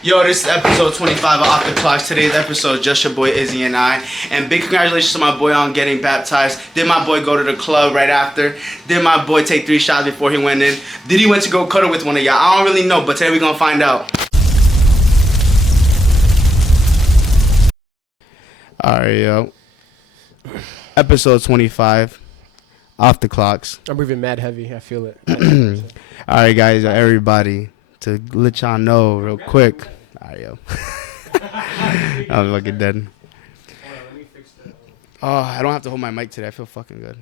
Yo, this is episode 25 of Off the Clocks. Today's episode, just your boy Izzy and I. And big congratulations to my boy on getting baptized. Did my boy go to the club right after? Did my boy take 3 shots before he went in? Did he went to go cuddle with one of y'all? I don't really know, but today we're gonna find out. Alright, yo. Episode 25, Off the Clocks. I'm breathing mad heavy. I feel it. Alright, guys, everybody. To let y'all know real quick. Alright, yo. I'm fucking dead. Oh, I don't have to hold my mic today. I feel fucking good.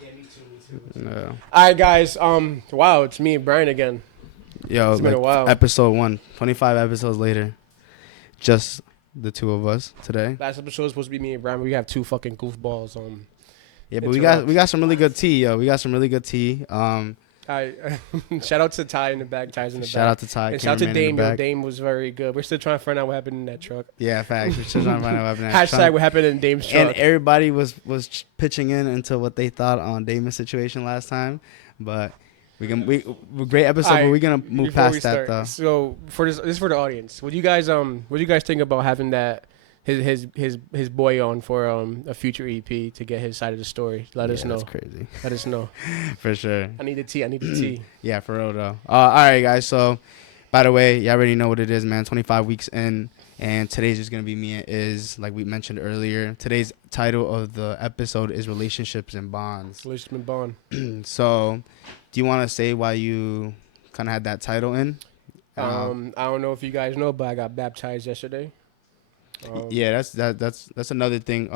Yeah, me too. No. Alright, guys. Wow, it's me and Brian again. Yo, It's been a while. Episode 1, 25 episodes later. Just the two of us today. Last episode was supposed to be me and Brian. But we have two fucking goofballs. Yeah, but we got some really good tea, yo. We got some really good tea. Shout out to Ty in the back. Ty's in the back. Shout out to Ty. And shout out to cameraman in Dame. the Yo, back. Dame was very good. We're still trying to find out what happened in that truck. Yeah, facts. We're still trying to find out what happened. in that Hashtag truck. what happened in Dame's truck. And everybody was pitching in into what they thought on Damon's situation last time, but great episode. Alright, but we're gonna move Before we past that start, though. So for this is for the audience. What do you guys think about having that his boy on for a future EP to get his side of the story? Let us know. That's crazy. Let us know. For sure. I need the tea. Yeah, for real though. All right, guys. So, by the way, you already know what it is, man. 25 weeks in, and today's just gonna be me and Iz, like we mentioned earlier. Today's title of the episode is Relationships and Bonds. Relationship and bond. So, do you want to say why you kind of had that title in? I don't know if you guys know, but I got baptized yesterday. Yeah, that's another thing.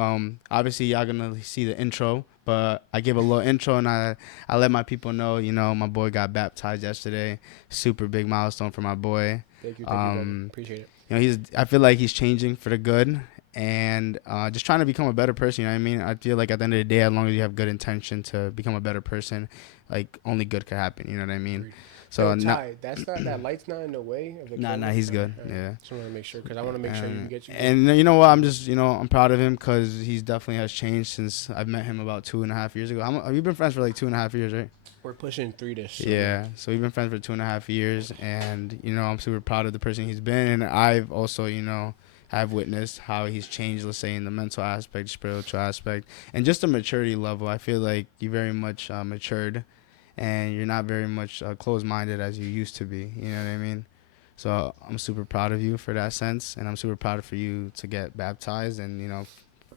Obviously y'all gonna see the intro, but I give a little intro and I let my people know, my boy got baptized yesterday. Super big milestone for my boy. Thank you, brother. Appreciate it. I feel like he's changing for the good and just trying to become a better person. You know what I mean? I feel like at the end of the day, as long as you have good intention to become a better person, like only good could happen. You know what I mean? So Ty, that light's not in the way of the nah, he's good. Right. Yeah. Just want to make sure because I want to make sure you get you. And you know what? I'm just I'm proud of him because he's definitely has changed since I've met him about 2.5 years ago. We've been friends for like 2.5 years, right? We're pushing 3 this. Yeah. So we've been friends for 2.5 years, and I'm super proud of the person he's been, and I've also I've witnessed how he's changed. Let's say in the mental aspect, spiritual aspect, and just the maturity level. I feel like you very much matured. And you're not very much closed-minded as you used to be. You know what I mean? So I'm super proud of you for that sense, and I'm super proud for you to get baptized and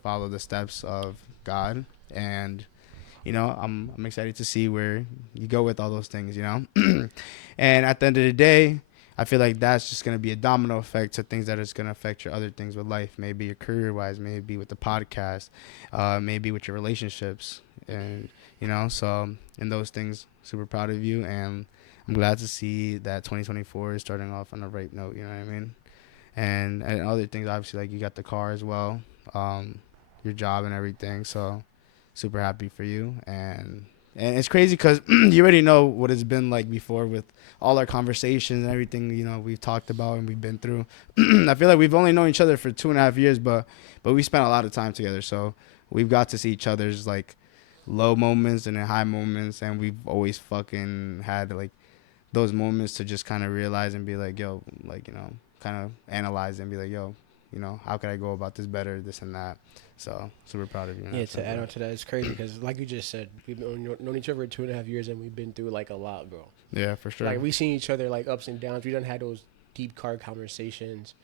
follow the steps of God. And I'm excited to see where you go with all those things. And at the end of the day, I feel like that's just gonna be a domino effect to things that is gonna affect your other things with life. Maybe your career-wise, maybe with the podcast, maybe with your relationships, and so in those things, super proud of you, and I'm glad to see that 2024 is starting off on the right note. You know what I mean? And other things, obviously, like you got the car as well, your job and everything. So super happy for you, and it's crazy because you already know what it's been like before with all our conversations and everything we've talked about and we've been through. I feel like we've only known each other for 2.5 years, but we spent a lot of time together, so we've got to see each other's like low moments and then high moments, and we've always fucking had like those moments to just kind of realize and be like, yo, like kind of analyze and be like, yo, how could I go about this better, this and that. So super proud of you. Yeah, to add on to that, it's crazy because like you just said, we've known each other for 2.5 years and we've been through like a lot, bro. Yeah, for sure. Like we've seen each other like ups and downs. We done had those deep car conversations.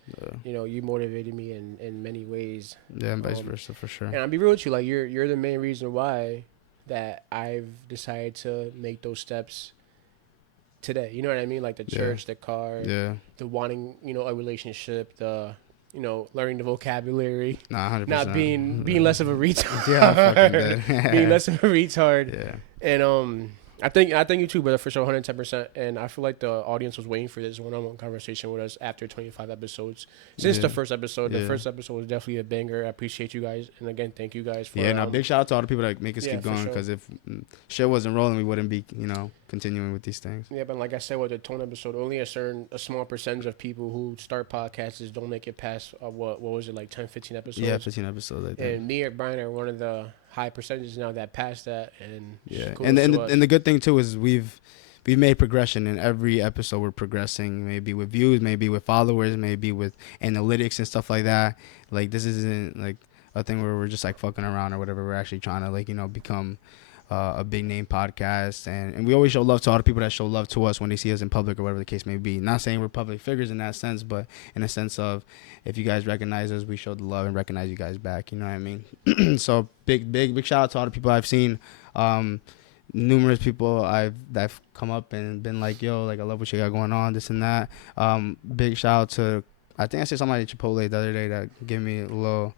You motivated me in many ways. Yeah, and vice versa, for sure. And I'll be real with you, like you're the main reason why that I've decided to make those steps today. You know what I mean? Like the church, the car, the wanting, a relationship, the learning the vocabulary. Nah, 100%. Not being less of a retard. Yeah, I'm fucking dead. Being less of a retard. Yeah. And I think you too, brother, for sure, 110%. And I feel like the audience was waiting for this one-on-one conversation with us after 25 episodes. Since the first episode, the first episode was definitely a banger. I appreciate you guys, and again, thank you guys for. Yeah, now big shout out to all the people that make us keep going, because if shit wasn't rolling, we wouldn't be continuing with these things. Yeah, but like I said with the tone episode, only a small percentage of people who start podcasts don't make it past what was it, like 10, 15 episodes? Yeah, 15 episodes, I think. And me and Brian are one of the high percentages now that passed that, and yeah, and the good thing too is we've we've made progression in every episode. We're progressing, maybe with views, maybe with followers, maybe with analytics and stuff like that. Like, this isn't like a thing where we're just like fucking around or whatever. We're actually trying to, like, you know, become a big name podcast, and we always show love to all the people that show love to us when they see us in public or whatever the case may be. Not saying we're public figures in that sense, but in a sense of, if you guys recognize us, we show the love and recognize you guys back. You know what I mean? So big shout out to all the people I've seen. Numerous people that've come up and been like, yo, like, I love what you got going on, this and that. Big shout out to, I think I said somebody at Chipotle the other day that gave me a little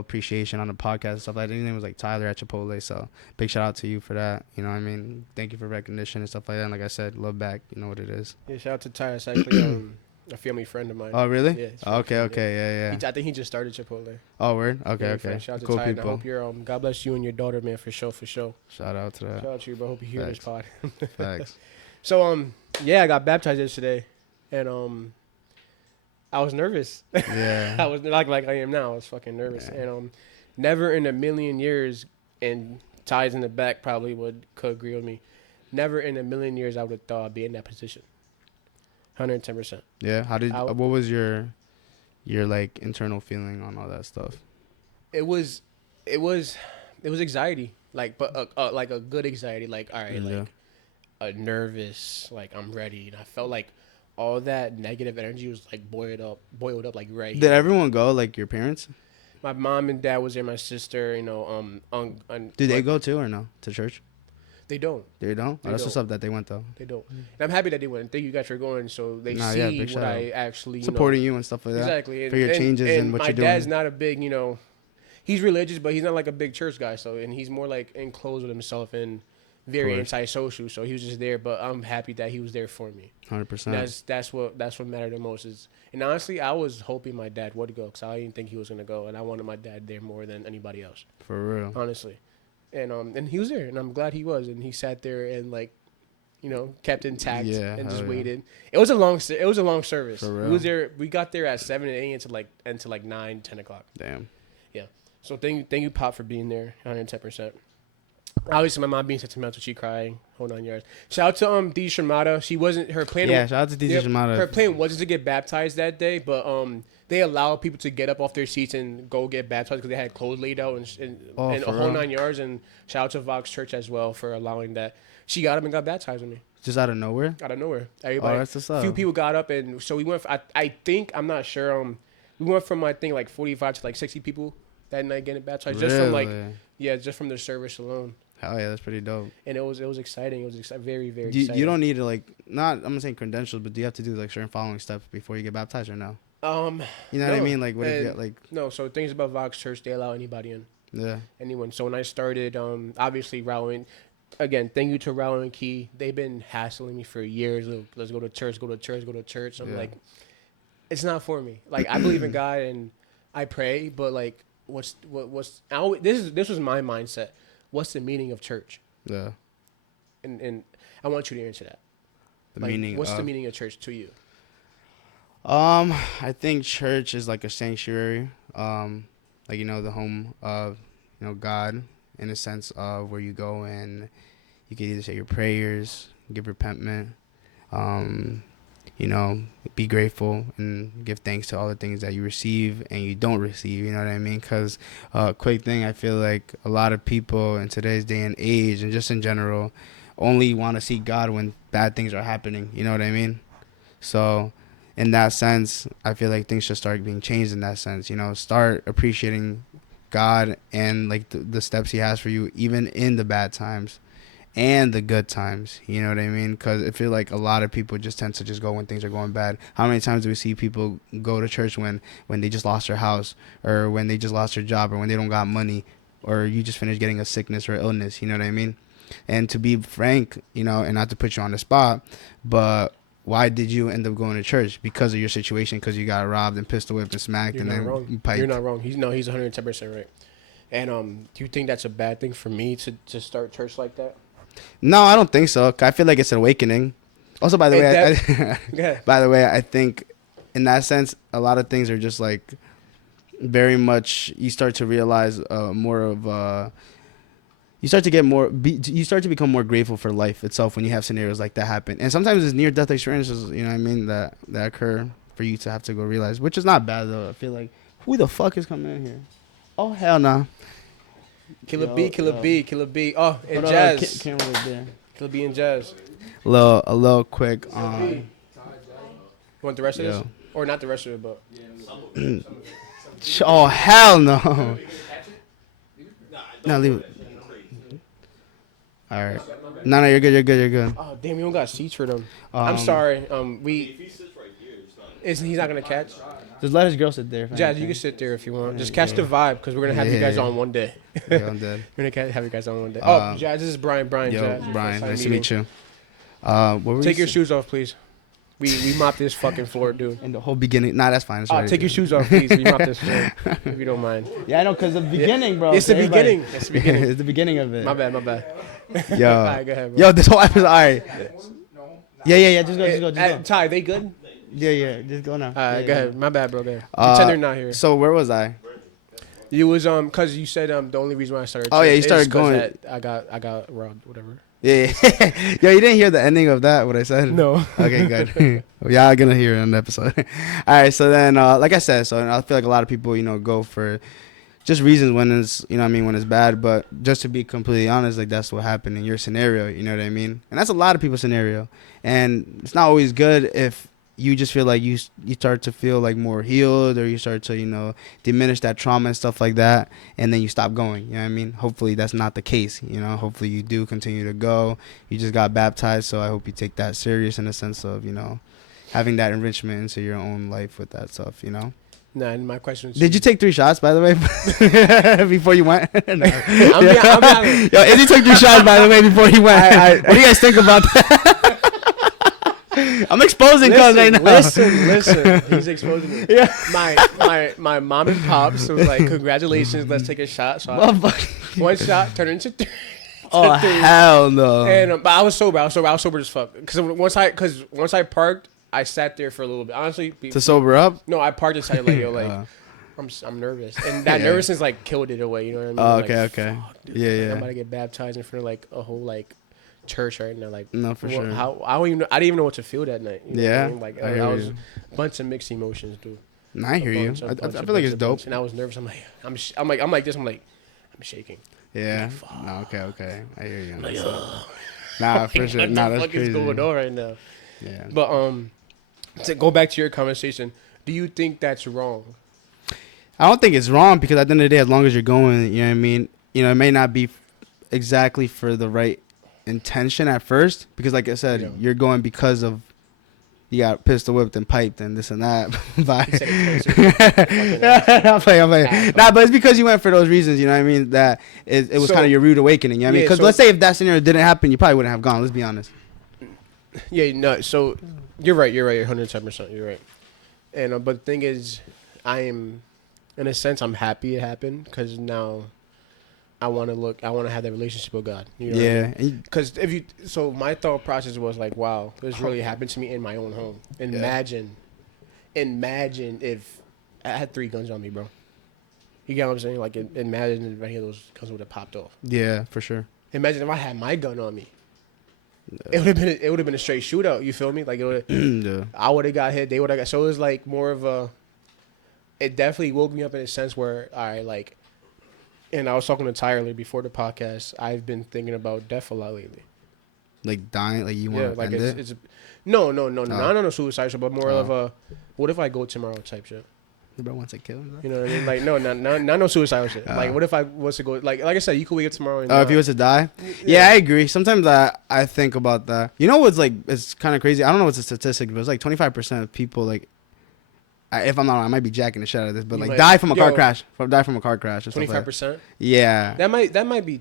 appreciation on the podcast and stuff like that. His name was like Tyler at Chipotle. So big shout out to you for that. You know what I mean? Thank you for recognition and stuff like that. And like I said, love back. You know what it is. Yeah, shout out to Tyler. It's actually a family friend of mine. Oh, really? Yeah. Okay. Yeah. I think he just started Chipotle. Oh, word? Okay. Shout out to Cool Tyler. people. I hope you're, God bless you and your daughter, man, for sure. Shout out to that. Shout out to you, bro. Hope you hear this pod. Thanks. So, yeah, I got baptized yesterday, and I was nervous. Yeah. I was like I am now. I was fucking nervous, and never in a million years, and Ty's in the back probably could agree with me. Never in a million years I would have thought I'd be in that position. 110%. Yeah. What was your like internal feeling on all that stuff? It was anxiety, like, but like a good anxiety, like, all right, like a nervous, like, I'm ready, and I felt like all that negative energy was like boiled up like right here. Did everyone go, like your parents? My mom and dad was there, my sister, you know, do they go too or no to church? They don't. They don't? Oh, that's what's up that they went though. They don't. And I'm happy that they went. Thank you guys for going, so they see what I actually supporting you and stuff like that. Exactly. For your changes and what you're doing. My dad's not a big, you know, he's religious, but he's not like a big church guy. So, and he's more like enclosed with himself and very antisocial. So he was just there, but I'm happy that he was there for me. 100%. That's what mattered the most. And honestly, I was hoping my dad would go because I didn't think he was gonna go, and I wanted my dad there more than anybody else. For real. Honestly. And he was there, and I'm glad he was, and he sat there and, like, you know, kept intact and just waited. It was a long service. For real? We got there at 7 a.m. to like 9, 10 o'clock. Damn. Yeah. So thank you, Pop, for being there, 110%. Obviously, my mom being sentimental, she crying, whole 9 yards. Shout out to DJ Shramada. She wasn't her plan. Yeah, shout out to DJ Shramada. Her plan wasn't to get baptized that day, but they allowed people to get up off their seats and go get baptized because they had clothes laid out and a whole 9 yards. And shout out to Vox Church as well for allowing that. She got up and got baptized with me. Just out of nowhere? Out of nowhere. Everybody. That's what's up. A few people got up, and so we went. I think, I'm not sure. We went from, I think, like 45 to like 60 people that night getting baptized. Really? Just from the service alone. Hell yeah, that's pretty dope. And it was exciting. It was very, very exciting. You don't need to, like, I'm not saying credentials, but do you have to do like certain following steps before you get baptized or no? You know what I mean? Like, what if you got like... No, so things about Vox Church, they allow anybody in. Yeah. Anyone. So when I started, obviously Raul, again, thank you to Raul and Key. They've been hassling me for years. Let's go to church. I'm like, it's not for me. Like, I believe in God and I pray, but like, this was my mindset. What's the meaning of church? Yeah. And I want you to answer that. What's the meaning of church to you? I think church is like a sanctuary, like, you know, the home of, you know, God, in a sense of where you go and you can either say your prayers, give repentment, you know, be grateful and give thanks to all the things that you receive and you don't receive, you know what I mean? Because quick thing, I feel like a lot of people in today's day and age and just in general only want to see God when bad things are happening, you know what I mean? So in that sense, I feel like things should start being changed in that sense, you know, start appreciating God and like the steps he has for you, even in the bad times and the good times, you know what I mean? Because I feel like a lot of people just tend to just go when things are going bad. How many times do we see people go to church when they just lost their house or when they just lost their job or when they don't got money or you just finished getting a sickness or illness, you know what I mean? And to be frank, you know, and not to put you on the spot, but why did you end up going to church? Because of your situation, because you got robbed and pistol whipped and smacked. You're and then piped. You're not wrong. He's 110% right. And do you think that's a bad thing for me to start church like that? No, I don't think so. I feel like it's an awakening. Also, by the way, I think in that sense, a lot of things are just like very much, you start to realize more of you start to get you start to become more grateful for life itself when you have scenarios like that happen. And sometimes it's near death experiences, you know what I mean, that occur for you to have to go realize, which is not bad though. I feel like, who the fuck is coming in here? Oh hell no. Killer B. Oh, and Jazz. Killer B and Jazz. A little quick. You want the rest of this? Or not the rest of it, but. Oh hell no. No, leave it. All right. No, you're good. Oh damn, you don't got seats for them. I'm sorry. He's not gonna catch. Just let his girl sit there. Jazz, you can sit there if you want. Just catch the vibe, because we're gonna have you guys on one day. I'm dead. We're gonna have you guys on one day. Oh, Jazz, this is Brian. Jazz. Brian, nice to meet you. Take your shoes off, please. We mop this fucking floor, dude. In the whole beginning. Nah, that's fine. Take your shoes off, please. We mop this floor, if you don't mind. Yeah, I know, because the beginning, bro. It's the beginning. It's the beginning. It's the beginning of it. My bad. Yo. All right, go ahead, bro. Yo, this whole episode. All right. Yeah. Just go. Ty, they good? Yeah. Just go now. All right, go ahead. My bad, bro. Go ahead. Pretend they're not here. So where was I? You was cause you said the only reason why I started. Oh yeah, you started going. That I got robbed, whatever. Yeah. Yo, you didn't hear the ending of that, what I said? No. Okay, good. Y'all gonna hear it in the episode. All right, so then, like I said, so I feel like a lot of people, go for just reasons when it's, when it's bad. But just to be completely honest, like, that's what happened in your scenario, you know what I mean? And that's a lot of people's scenario. And it's not always good if you just feel like you start to feel like more healed, or you start to, diminish that trauma and stuff like that, and then you stop going, you know what I mean? Hopefully that's not the case, hopefully you do continue to go. You just got baptized, so I hope you take that serious in the sense of, having that enrichment into your own life with that stuff, Nah, and my question is, did you take 3 shots, by the way, before you went? No. I'm Yo, Izzy took 3 shots, by the way, before he went. What do you guys think about that? I'm exposing cuz right now. Listen. He's exposing me. Yeah. My mom and pops was like, congratulations, let's take a shot. So one shot turned into 3. Oh hell no. And but I was sober as fuck. Because once I parked, I sat there for a little bit. Honestly, to sober up? No, I parked inside I'm nervous, and that nervousness killed it away. You know what I mean? Oh, okay. Yeah. I'm about to get baptized in front of a whole church right now. No, for sure. I didn't even know what to feel that night. You know what I mean? I was a bunch of mixed emotions, dude. I hear you. I feel like it's dope. And I was nervous. I'm shaking. Yeah. Okay. I hear you. Nah, for sure. Nah, that's crazy. What the fuck is going on right now? Yeah. But to go back to your conversation, do you think that's wrong? I don't think it's wrong, because at the end of the day, as long as you're going, you know what I mean? It may not be exactly for the right intention at first, because like I said, you're going because of you got pistol whipped and piped and this and that. I'm playing. Nah, but it's because you went for those reasons, you know what I mean? That it was kind of your rude awakening, you know what I mean? Because let's say if that scenario didn't happen, you probably wouldn't have gone, let's be honest. Yeah, no, so you're right, 110%, you're right. And but the thing is, in a sense, I'm happy it happened, because now I want to have that relationship with God. You know what I mean? Because my thought process was like, wow, this really happened to me in my own home. Imagine if I had 3 guns on me, bro. You get what I'm saying? Like, imagine if any of those guns would have popped off. Yeah, for sure. Imagine if I had my gun on me. It would have been a straight shootout. You feel me? Like, I would have got hit. They would have got. So it was like more of a. It definitely woke me up in a sense where and I was talking to Tyler before the podcast. I've been thinking about death a lot lately. Like dying, like you want to end it? It's no suicide, but more of a what if I go tomorrow type shit. Everybody wants to kill himself. You know what I mean? Like not no suicidal shit. Like what if I was to go like I said, you could wake up tomorrow and if you was to die? Yeah, I agree. Sometimes I think about that. You know what's it's kind of crazy? I don't know what's the statistic, but it's like 25% of people if I'm not wrong, I might be jacking the shit out of this, but die from a car crash. Die from a car crash. 25%? Yeah. That might be.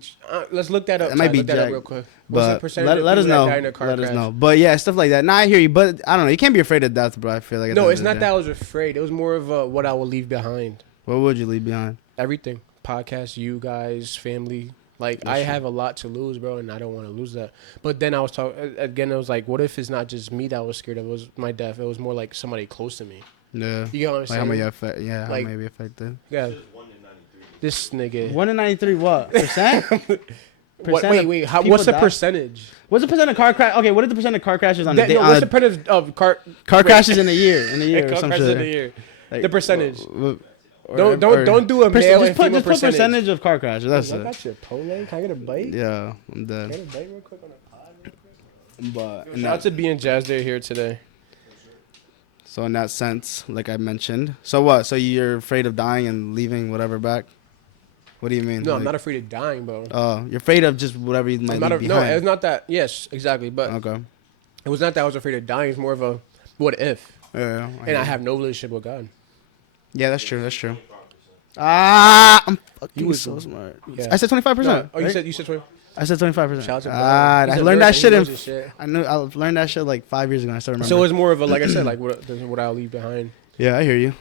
Let's look that up. That might be look that up real quick. But let us know. Let us know. But yeah, stuff like that. Nah, I hear you, but I don't know. You can't be afraid of death, bro. I feel like. No, it's not that I was afraid. It was more of what I will leave behind. What would you leave behind? Everything. Podcast, you guys, family. Like, I have a lot to lose, bro, and I don't want to lose that. But then I was talking again. I was like, what if it's not just me that was scared of? It was my death. It was more like somebody close to me. Yeah. You get what I'm saying? How may be affected. Yeah. This nigga. 1 in 93 what? Percent? Wait. What's the percentage? What's the percent of car crash? Okay, what is the percent of car crashes on a day? No, what's the percentage of car crashes in a year? In a year, or some shit. In a year. Like, the percentage. Don't do a male and female put percentage of car crashes. That's it. I got your pole. Can I get a bite? Yeah, I'm dead. Can I get a bite real quick on a pod? Real quick? But shout out to being Jazz Day here today. So in that sense, like I mentioned, so what? So you're afraid of dying and leaving whatever back? What do you mean? No, I'm not afraid of dying, bro. Oh, you're afraid of just whatever you might leave behind. No, it's not that. Yes, exactly. But okay, it was not that I was afraid of dying. It's more of a what if. Yeah. I have no relationship with God. Yeah, that's true. That's true. I'm fucking so smart. Yeah. I said 25%. No, oh, right? you said 20. I said 25%. Shout out to I learned that shit. I learned that shit like 5 years ago. I still remember. So it was more of a, like I said, like what I'll leave behind. Yeah, I hear you.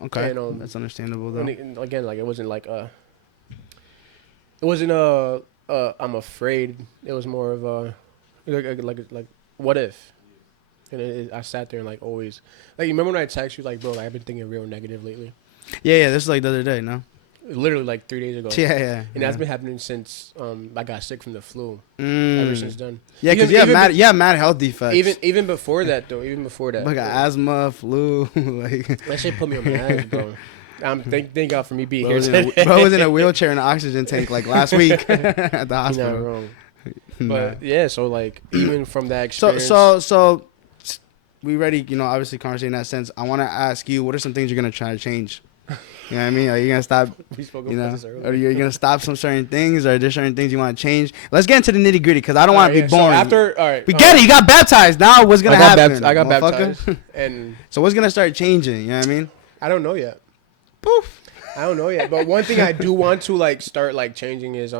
Okay, and, that's understandable though. Again, like it wasn't like I'm afraid. It was more of a like what if. And I sat there and like always, like you remember when I text you like, bro, like, I've been thinking real negative lately. Yeah, this is like the other day, no? Literally like 3 days ago. Yeah. And that's been happening since I got sick from the flu. Ever since then. Yeah, because you have mad health defects. Even before that though. Like asthma, flu, like that shit put me on my ass, bro. Thank God for me being here today. Bro was in a wheelchair in an oxygen tank like last week at the hospital. You're not wrong. But yeah, so like even from that experience. So we ready, obviously conversate in that sense. I want to ask you, what are some things you're gonna try to change? You know what I mean? Are you gonna stop? Or you're gonna stop some certain things, or are there certain things you want to change? Let's get into the nitty gritty because I don't want to be boring. So we get it. You got baptized. Now what's gonna happen? I got baptized. And so what's gonna start changing? You know what I mean? I don't know yet. Poof. I don't know yet. But one thing I do want to like start like changing is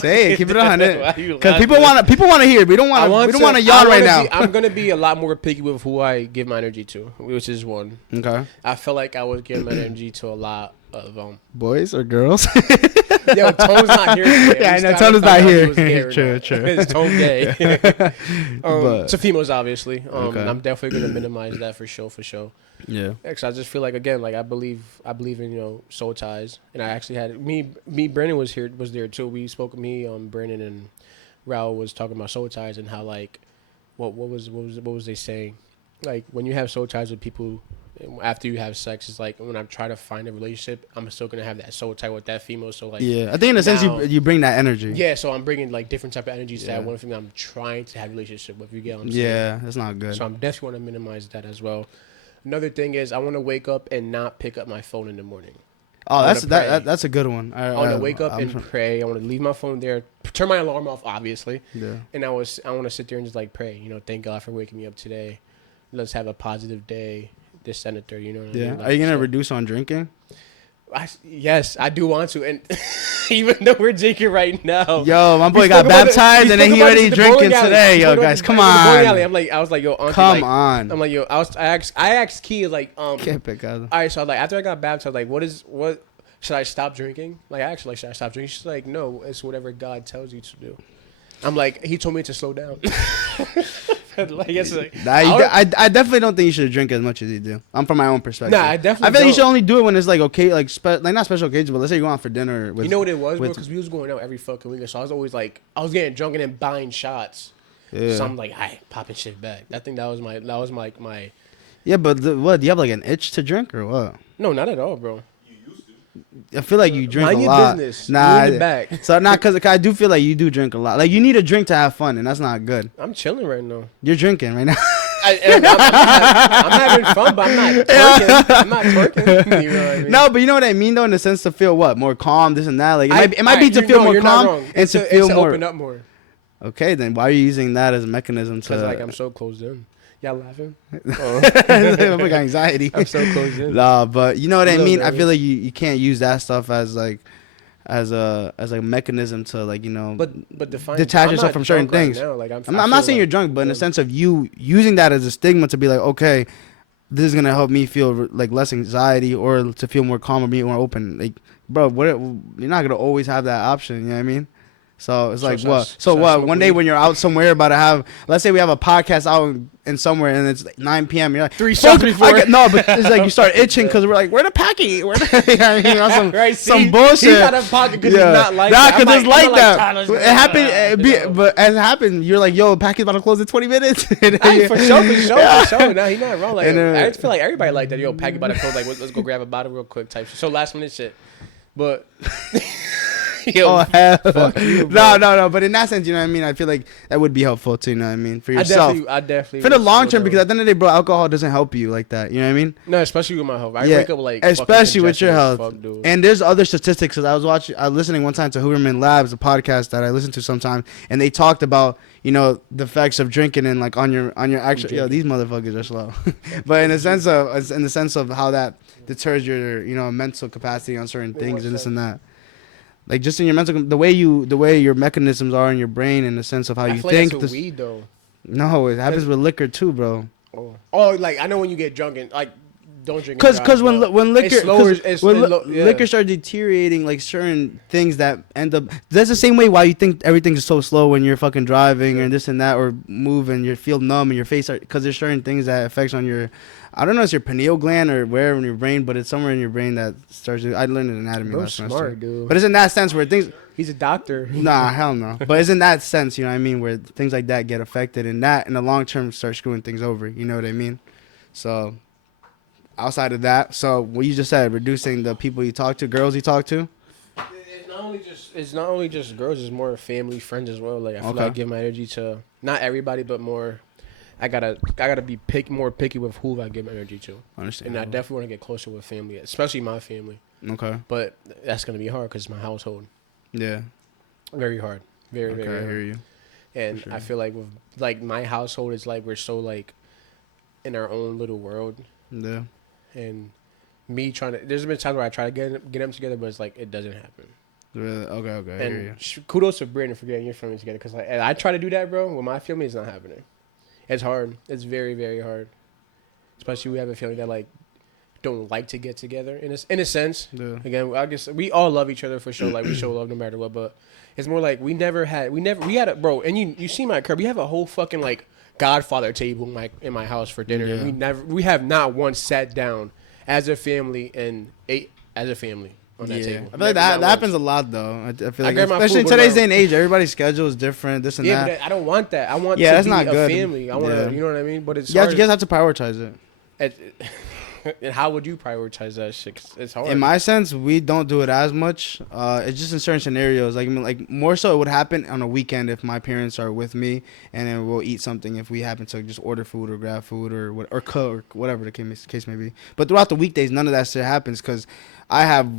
Say it, keep it 100. Because people want to hear. We don't want to yawn right now. I'm gonna be a lot more picky with who I give my energy to, which is one. Okay. I feel like I was giving my energy to a lot of boys or girls. Yo, Tone's not here. Yeah, I know Tone's not here. True. It's Tone gay. To females, obviously. Okay. I'm definitely gonna minimize that for sure. Yeah. Because I just feel like again, like I believe in soul ties, and I actually had me. Brandon was there too. We spoke. Brandon and Raul was talking about soul ties and how like, what was they saying? Like when you have soul ties with people after you have sex, it's like when I'm trying to find a relationship, I'm still gonna have that soul tie with that female. So like, yeah, I think in a sense you bring that energy. Yeah, so I'm bringing like different type of energies to that one thing I'm trying to have a relationship with. You get what I'm saying? Yeah, that's not good. So I'm definitely want to minimize that as well. Another thing is I want to wake up and not pick up my phone in the morning. Oh, that's a good one. I want to wake up and pray. I want to leave my phone there, turn my alarm off, obviously. Yeah. And I want to sit there and just like pray. Thank God for waking me up today. Let's have a positive day. This senator, you know what I mean? Like, are you gonna reduce on drinking? Yes, I do want to, and even though we're drinking right now. Yo, my boy got baptized and then he already drinking today. Yo, guys, come on. I was like, yo, auntie, come on. I'm like, yo, I asked Key like, can't pick up. All right, so like after I got baptized, like, what should I stop drinking? Like, actually, like, should I stop drinking? She's like, no, it's whatever God tells you to do. I'm like, he told me to slow down. Like, it's like, I definitely don't think you should drink as much as you do. I'm from my own perspective. Nah, I definitely. I feel like you should only do it when it's like okay, like not special occasions, but let's say you go out for dinner. You know what it was, bro? Because we was going out every fucking week, so I was always like, I was getting drunk and then buying shots. Yeah. So I'm like, I popping shit back. I think that was my. Yeah, but what? Do you have like an itch to drink or what? No, not at all, bro. I feel like you drink Mind a lot. Business. Nah, back. So not because I do feel like you do drink a lot. Like you need a drink to have fun, and that's not good. I'm chilling right now. You're drinking right now. I'm having fun, but I'm not twerking. You know what I mean? No, but you know what I mean, though, in the sense to feel what more calm, this and that. Like it might be to feel more calm and to feel more open up more. Okay, then why are you using that as a mechanism to? Because like I'm so closed in. Y'all laughing? I'm like anxiety. I'm so closed in. Nah, but you know what I mean. I feel like you can't use that stuff as like as a mechanism to like but detach yourself from certain things. Right now. Like I'm not saying you're drunk, but in the sense of you using that as a stigma to be like, okay, this is gonna help me feel like less anxiety or to feel more calm or be more open. Like, bro, you're not gonna always have that option. You know what I mean? So it's like what? So what? One day when you're out somewhere about to have, let's say we have a podcast out in somewhere and it's like 9 p.m. You're like 3 shots before. No, but it's like you start itching because we're like, where the packing? Where the right, some bullshit. He's out of pocket because he's not like that. Because it's like that. It happened. But as it happened, you're like, yo, packing's about to close in 20 minutes. For sure. Now he's not wrong. Like I feel like everybody like that. Yo, package about to close. Like let's go grab a bottle real quick type shit. So last minute shit, but. Yo, fuck you, no. But in that sense, you know what I mean? I feel like that would be helpful too, you know what I mean? For yourself. I definitely. For the long term, because at the end of the day, bro, alcohol doesn't help you like that. You know what I mean? No, especially with my health. I wake up like. Especially with your health. And there's other statistics, because I was listening one time to Huberman Labs, a podcast that I listen to sometimes, and they talked about, you know, the effects of drinking and like on your actual. Yo, these motherfuckers are slow. But in the sense of how that deters your, you know, mental capacity on certain things and this and that. Like just in your mental, the way your mechanisms are in your brain, in the sense of how you think. Like that's with weed though. No, it happens with liquor too, bro. Oh, like I know when you get drunk and like don't drink. Because when liquor liquor starts deteriorating, like certain things that end up. That's the same way why you think everything's so slow when you're fucking driving and this and that, or moving, you feel numb and your face, because there's certain things that affects on your. I don't know if it's your pineal gland or where in your brain, but it's somewhere in your brain that starts to. I learned in anatomy last semester. Dude. But it's in that sense where things. He's a doctor. Nah, hell no. But it's in that sense, you know what I mean, where things like that get affected, and that in the long term start screwing things over. You know what I mean? So, outside of that, so what you just said, reducing the people you talk to, girls you talk to. It's not only just girls. It's more family, friends as well. Like I feel like I give my energy to not everybody, but more. I gotta be more picky with who I give my energy to. Understand. And I definitely want to get closer with family, especially my family. Okay. But that's gonna be hard because it's my household. Yeah. Very hard. Very okay, very hard. I hear you. And I feel like with like my household is like we're so like in our own little world. Yeah. And me trying to, there's been times where I try to get them together, but it's like it doesn't happen. Really? Okay. I hear you. Kudos to Brandon for getting your family together, because like, and I try to do that, bro. With my family, it's not happening. It's hard. It's very, very hard. Especially we have a family that like don't like to get together in a sense. Yeah. Again, I guess we all love each other for sure. Like we show love no matter what. But it's more like we had a bro. And you see my crib. We have a whole fucking like Godfather table in my house for dinner. Yeah. And we have not once sat down as a family and ate as a family. On that table. I feel like that happens a lot though. I feel like especially in today's day and age, everybody's schedule is different. This and that. But I don't want that. I want to be a family. I want to, you know what I mean. But it's hard. You guys have to prioritize it. And how would you prioritize that shit? It's hard. In my sense, we don't do it as much. It's just in certain scenarios. Like more so, it would happen on a weekend if my parents are with me, and then we'll eat something if we happen to just order food or grab food or cook or whatever the case may be. But throughout the weekdays, none of that shit happens because I have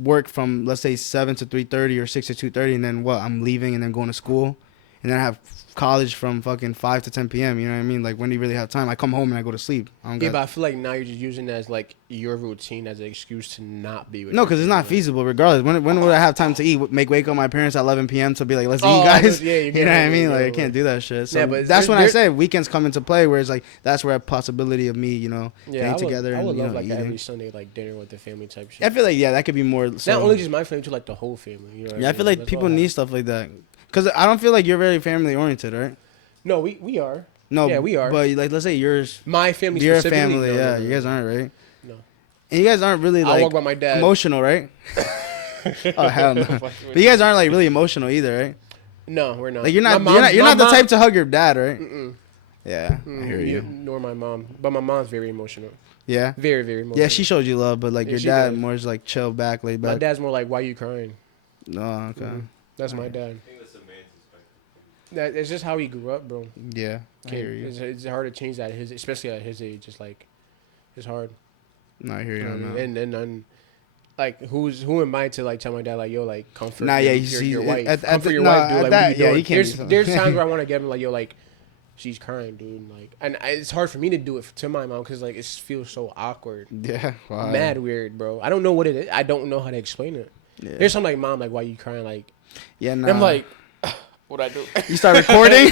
work from, let's say, 7 to 3:30 or 6 to 2:30, and then I'm leaving and then going to school, and then I have college from fucking 5 to 10 p.m. You know what I mean? Like, when do you really have time? I come home and I go to sleep. But I feel like now you're just using that as like your routine as an excuse to not be with. No, because it's not feasible. Regardless, when would I have time to eat? Wake up my parents at 11 p.m. to be like, let's eat, guys. Yeah, you know what I mean? Like, I can't do that shit. So but that's when I say weekends come into play, where it's like that's where a possibility of me, you know, getting together. I would love like every Sunday like dinner with the family type shit. I feel like that could be more. Not only just my family, to like the whole family. You know I feel like people need stuff like that. Because I don't feel like you're very family oriented, right? No, we are. No, yeah, we are. But like, let's say yours, my family, your family, you guys aren't, right? No. And you guys aren't really like I walk by my dad. Emotional, right? Oh hell no! But you guys aren't like really emotional either, right? No, we're not. Like you're not the type to hug your dad, right? Yeah, I hear you. Nor my mom, but my mom's very emotional. Yeah. Very, very emotional. Yeah, she shows you love, but like your dad more is like chill back, laid back. My dad's more like, "Why you crying?" Oh, okay. That's my dad. It's just how he grew up, bro. Yeah, I hear you. It's hard to change that especially at his age. It's like, it's hard. No, I hear you. And like, who am I to like tell my dad like, yo, like comfort your wife, comfort your wife, dude. Like, what are you doing? There's times where I want to get him like, yo, like, she's crying, dude. Like, and it's hard for me to do it to my mom because like it feels so awkward. Yeah, wow. Mad weird, bro. I don't know what it is. I don't know how to explain it. Yeah. There's something like, mom, like, why you crying? Like, yeah, nah. I'm like. What I do? You start recording?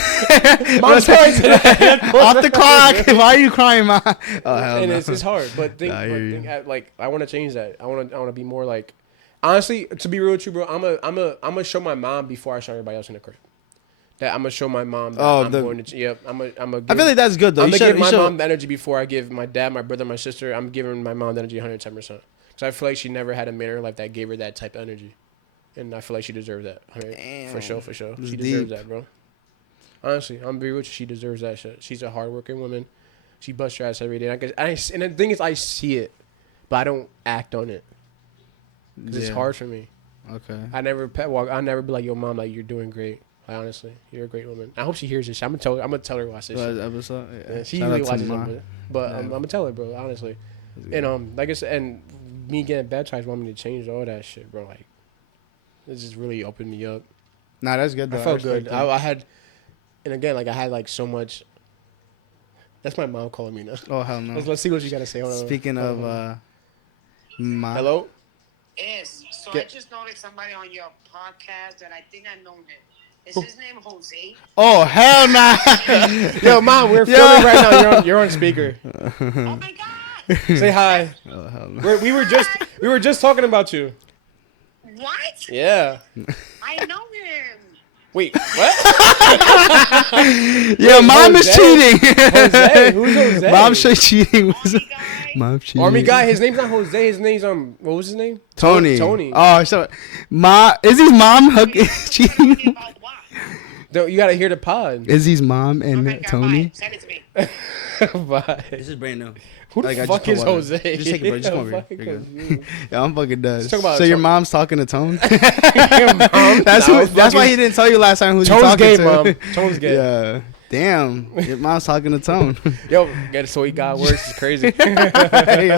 Mom, sorry. Off the clock. Why are you crying, ma? Oh hell and no. It's hard, but I want to change that. I want to be more like Honestly, to be real with you, bro, I'm gonna show my mom before I show everybody else in the crib. That I'm gonna show my mom that I'm going to. Yep, I'm gonna. I feel like that's good though. I'm gonna give my mom the energy before I give my dad, my brother, my sister. I'm giving my mom the energy 110%. Because I feel like she never had a man in her life that gave her that type of energy, and I feel like she deserves that. Damn. For sure. She deserves that, bro. Honestly, I'm be rich. She deserves that shit. She's a hardworking woman. She busts her ass every day. And the thing is, I see it, but I don't act on it. Cause it's hard for me. Okay. I never be like, yo, mom, like you're doing great. Like, honestly, you're a great woman. I hope she hears this. I'm gonna tell her watch this shit. Episode. Yeah. She usually watches it, but I'm gonna tell her, bro. Honestly, and like I said, and me getting baptized want me to change all that shit, bro. Like, it just really opened me up. Nah, that's good though. I felt good. I had, and again, like I had like so much. That's my mom calling me now. Oh hell no. Let's see what you gotta say. Hold on. Speaking of, hello. Yes. So I just noticed somebody on your podcast that I think I know him. Is his name Jose? Oh hell nah! Yo, mom, we're filming right now. You're on speaker. Oh my god! Say hi. Oh hell no! We were just talking about you. What? Yeah. I know him. Wait, what? Yeah, mom is cheating. Jose? Who's Jose? Mom's straight cheating. Army Cheating. Army guy. His name's not Jose. His name's what was his name? Tony. Tony. Oh, so Izzy's mom cheating. About what? No, you gotta hear the pod. Izzy's mom and Oh my God, Tony. bye. Send it to me. Bye. This is brand new. Who the fuck is Jose? Just take it, bro. Just come over here. Yeah, I'm fucking dead. So your mom's talking to Tone? Mom? That's why he didn't tell you last time who he was talking to. Mom. Tone's gay. Yeah. Damn. Your mom's talking to Tone. Yo, get so he got worse. It's crazy. Yo,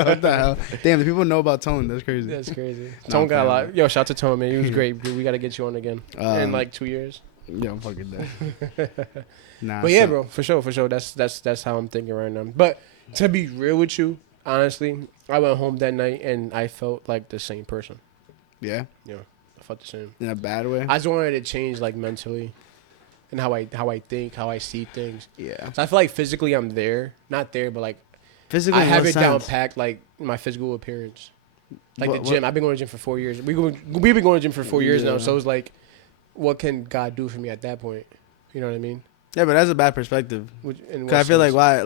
what the hell? Damn, the people know about Tone. That's crazy. That's crazy. Tone got a lot. Yo, shout out to Tone, man. He was great. Dude, we gotta get you on again in like 2 years. Yeah, I'm fucking dead. Nah. But yeah, bro, for sure. That's how I'm thinking right now. But to be real with you, honestly, I went home that night and I felt like the same person. Yeah. Yeah, I felt the same. In a bad way. I just wanted to change like mentally, and how I think, how I see things. Yeah. So I feel like physically I'm there, not there, but like Physically, I have it down packed. Like my physical appearance, like What- the gym. I've been going to the gym for 4 years. We've been going to the gym for 4 years now. Yeah. So it's like, what can God do for me at that point? You know what I mean? Yeah, but that's a bad perspective. Cause I feel like I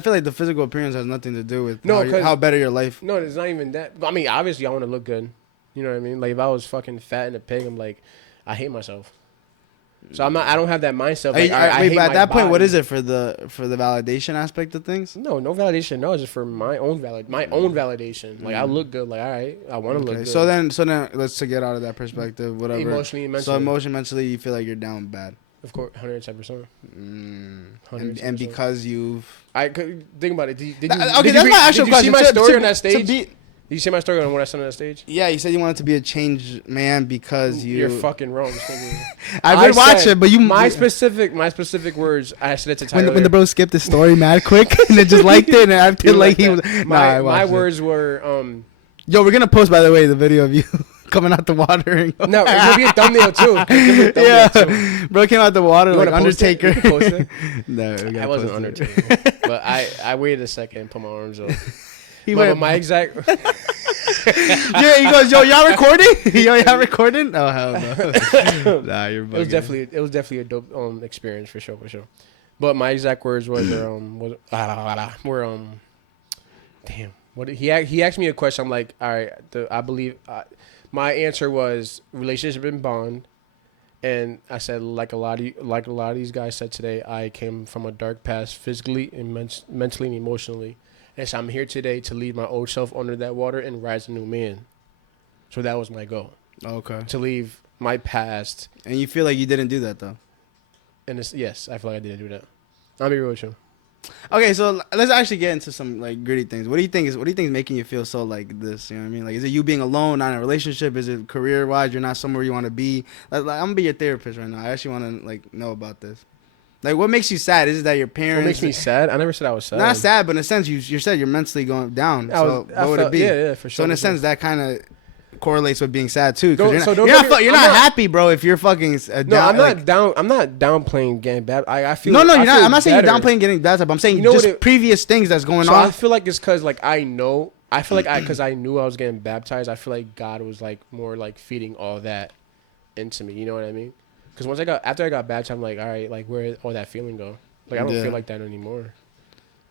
feel like the physical appearance has nothing to do with how better your life. No, it's not even that. I mean, obviously, I want to look good. You know what I mean? Like if I was fucking fat and a pig, I'm like, I hate myself. So I'm not. I don't have that mindset. Like, I hate but at that point, body. what is it for the validation aspect of things? No validation. No, it's just for my own validation. Like I look good. Like all right, I want to look good. So then let's to get out of that perspective. Whatever. Emotionally, mentally. So mentally, you feel like you're down bad. Of course, 110%. And because I could think about it. Did you, okay, that's my actual question. Did you see my story on that stage? Did you see my story on when I said on that stage? Yeah, you said you wanted to be a changed man because You're fucking wrong. I did watch it, but my specific words. I said it to Tyler. When the bro skipped the story mad quick and then just liked it and acted like he was. My words were Yo, we're gonna post, by the way, the video of you coming out the water. No, it's gonna be a thumbnail too. Yeah, bro came out the water like Undertaker. No, I wasn't Undertaker, but I waited a second and put my arms up. He went my exact. Yeah, he goes, "Yo, y'all recording? Y'all recording? Oh hell no! Nah, you're bugging. It was definitely a dope experience for sure. But my exact words were damn. What he asked me a question. I'm like, all right. I believe my answer was relationship and bond, and I said like a lot of these guys said today. I came from a dark past, physically and mentally and emotionally, and so I'm here today to leave my old self under that water and rise a new man. So that was my goal. Okay. To leave my past. And you feel like you didn't do that though. And yes, I feel like I didn't do that. I'll be real with you. Okay, so let's actually get into some like gritty things. What do you think is making you feel so like this? You know what I mean? Like, is it you being alone, not in a relationship? Is it career wise? You're not somewhere you want to be. Like, I'm gonna be your therapist right now. I actually want to like know about this. Like, what makes you sad? Is it that your parents? What makes me sad? I never said I was sad. Not sad, but in a sense, you said you're mentally going down. So what would it be? Yeah, for sure. So in a sense, that kind of correlates with being sad too. You're not happy, bro. If you're fucking I'm not downplaying getting bad. I feel you're not. I'm not saying you're downplaying getting bad. I'm saying previous things that's going on. I feel like it's because like I know I feel like because I knew I was getting baptized, I feel like God was like more like feeding all that into me. You know what I mean? Because after I got baptized, I'm like, all right, like where did all that feeling go? Like I don't feel like that anymore.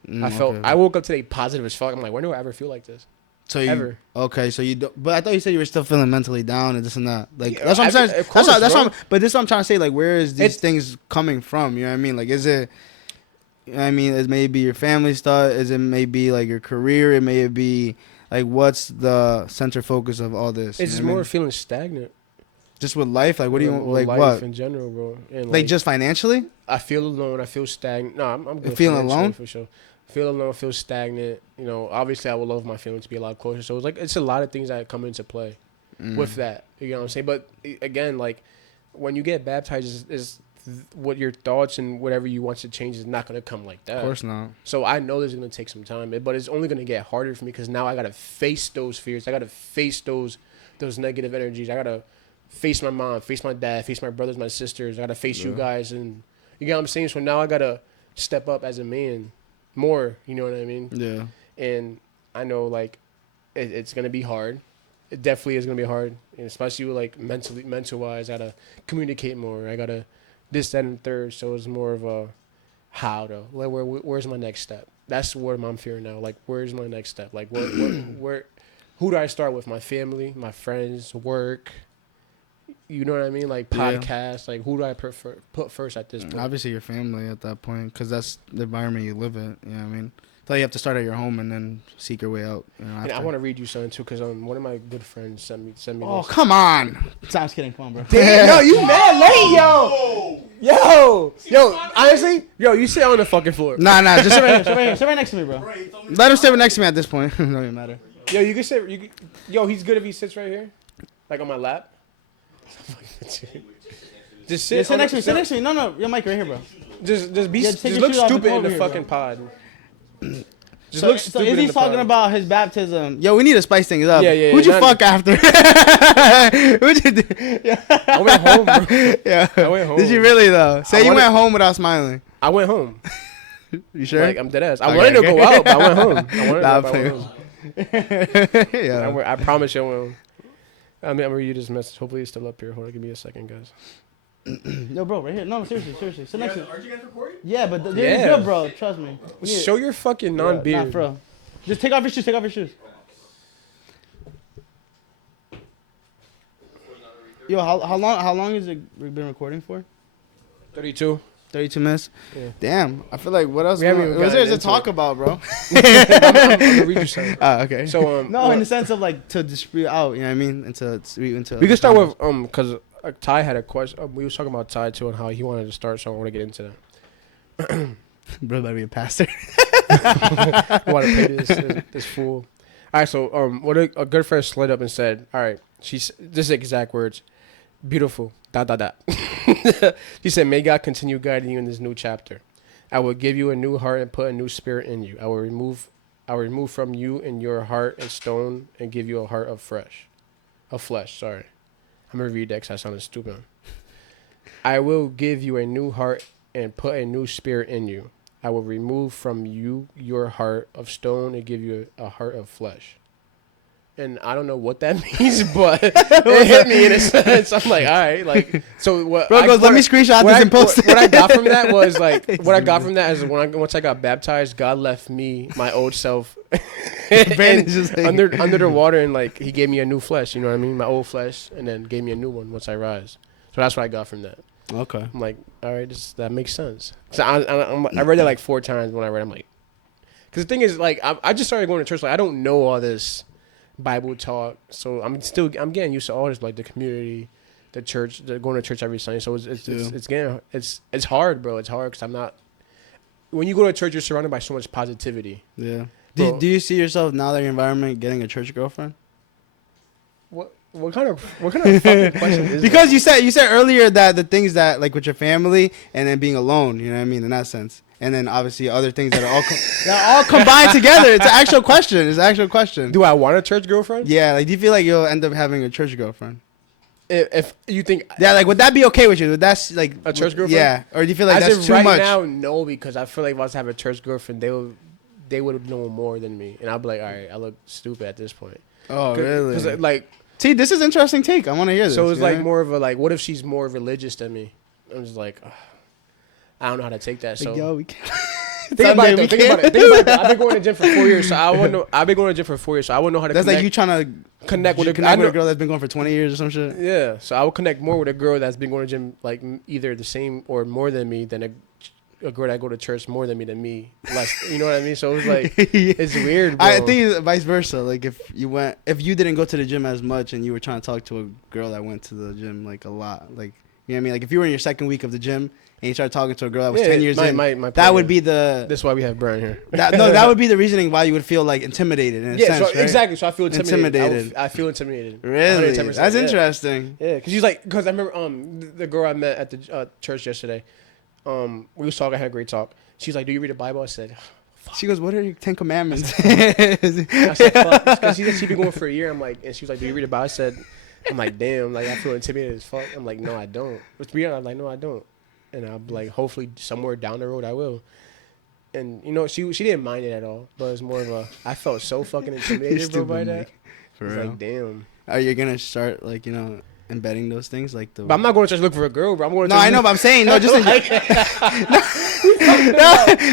I woke up today positive as fuck. I'm like, when do I ever feel like this? So ever. Okay, so you don't, but I thought you said you were still feeling mentally down and this and that. Like Yeah, that's what I'm saying. But this is what I'm trying to say. Like, where is these things coming from? You know what I mean? Like, is it? You know what I mean, it may be your family stuff. Is it maybe like your career? It may be like what's the center focus of all this? It's more feeling stagnant. Just with life, like what do you like? Life What in general, bro? And like just financially? I feel alone. I feel stagnant. No, I'm good. Feeling alone for sure. Feel alone. Feel stagnant. You know, obviously, I would love my feelings to be a lot closer. So it's a lot of things that come into play with that. You know what I'm saying? But again, like when you get baptized, is what your thoughts and whatever you want to change is not going to come like that. Of course not. So I know this is going to take some time, but it's only going to get harder for me because now I got to face those fears. I got to face those negative energies. I got to face my mom, face my dad, face my brothers, my sisters. I got to face you guys. And you get what I'm saying? So now I got to step up as a man more. You know what I mean? Yeah. And I know, like, it's going to be hard. It definitely is going to be hard. And especially, like, mental-wise, I got to communicate more. I got to this, that, and third. So it's more of a how, though. Like, where's my next step? That's what I'm fearing now. Like, where's my next step? Like, where who do I start with? My family, my friends, work. You know what I mean? Like podcasts. Like who do I put first at this point? Obviously your family at that point, because that's the environment you live in. You know what I mean? So you have to start at your home and then seek your way out. You know, and I want to read you something too, because one of my good friends sent me. Oh, this. Come on! I was kidding. Come on, bro. Damn, no, you mad late, yo. Honestly, you sit on the fucking floor. Nah, just sit right here. Sit right next to me, bro. Let him sit right next to me at this point. It don't even matter. Yo, you can sit. He's good if he sits right here, like on my lap. Just sit next to me. Sit next to me. No, your mic right here, bro. Just look stupid in the fucking pod. Just look stupid. So Izzy's talking about his baptism. Yo, we need to spice things up. Yeah. Who'd you fuck after? Who'd you do? Yeah. I went home, bro. Yeah. I went home. Did you really though? Say you went home without smiling. I went home. You sure? Like I'm dead ass. I wanted to go out, but I went home. Yeah. I promise you I went home. I'm gonna read you this message. Hopefully it's still up here. Hold on, give me a second, guys. Yo, bro, right here. No, seriously. Sit next to me. Aren't you guys recording? Yeah, but they're good, bro. Trust me. Show your fucking non-beard. Nah, bro. Just take off your shoes. Yo, how long has it been recording for? 32 minutes. Yeah. Damn, I feel like what else? What is there to talk about, bro? I'm gonna read you something. Okay. So no, in the sense of like to dispute out. You know what I mean? Into we can start with because Ty had a question. We was talking about Ty too and how he wanted to start, so I want to get into that. Bro, better be a pastor. I want to pay this fool. All right, so what a good friend slid up and said, all right, this is exact words, beautiful, ... She said, may God continue guiding you in this new chapter. I will give you a new heart and put a new spirit in you. I will remove from you in your heart a stone and give you a heart of flesh. Sorry, I'm gonna read that because I sounded stupid. I will give you a new heart and put a new spirit in you. I will remove from you your heart of stone and give you a heart of flesh. And I don't know what that means, but it hit me in a sense. I'm like, all right, like, so what? Bro goes, let me screenshot this and post it. What I got from that was like, once I got baptized, God left me, my old self, under the water, and like He gave me a new flesh. You know what I mean? My old flesh, and then gave me a new one once I rise. So that's what I got from that. Okay. I'm like, all right, that makes sense. So I read it like 4 times when I read it. I'm like, because the thing is, like, I just started going to church. Like, I don't know all this Bible talk, so I'm getting used to all this, like the community, the church, going to church every Sunday. So it's hard, bro. It's hard because I'm not. When you go to church, you're surrounded by so much positivity. Yeah. Do you see yourself now that your environment getting a church girlfriend? What kind of fucking question is because that? you said earlier that the things that like with your family and then being alone, you know what I mean, in that sense. And then obviously other things that are all combined together. It's an actual question. Do I want a church girlfriend? Yeah, like do you feel like you'll end up having a church girlfriend? If you think like would that be okay with you? Would that like a church girlfriend? Yeah. Or do you feel like As that's of too right much? Now, no, because I feel like if I was to have a church girlfriend, they will they would know more than me, and I'd be like, all right, I look stupid at this point. Oh, really? Because like, see, this is an interesting take. I want to hear this. So it's like more of a like, what if she's more religious than me? I'm just like, I don't know how to take that. So yo, we can't. Think about it. Think about it. I've been going to gym for 4 years, so I wouldn't know. I've been going to gym for 4 years, so I wouldn't know how to. That's connect, like you trying to connect with a girl that's been going for 20 years or some shit. Yeah, so I would connect more with a girl that's been going to gym like either the same or more than me than a girl that go to church more than me less. You know what I mean? So it's like it's weird. Bro. I think it's vice versa. Like if you didn't go to the gym as much and you were trying to talk to a girl that went to the gym like a lot, like you know what I mean? Like if you were in your second week of the gym. And you started talking to a girl that was 10 years in. That would be the... That's why we have Brian here. That would be the reasoning why you would feel like intimidated in a sense, right? Exactly. So I feel intimidated. I feel intimidated. Really? That's interesting. Yeah, because I remember the girl I met at the church yesterday. We was talking, I had a great talk. She's like, "Do you read the Bible?" I said, fuck. She goes, "What are your 10 commandments?" I said, "Fuck." Because she said she'd been going for a year. I'm like, and she was like, "Do you read the Bible?" I said, I'm like, damn, like I feel intimidated as fuck. I'm like, no, I don't. Let's be honest, I'm like, no, I don't. And I'm like, hopefully somewhere down the road I will. And you know, she didn't mind it at all, but it was more of a I felt so fucking intimidated bro by that. For real. Like, damn. Are you gonna start like, you know, embedding those things like the? But I'm not going to just look for a girl, bro. I'm going to. No, I know, but I'm saying no, just like,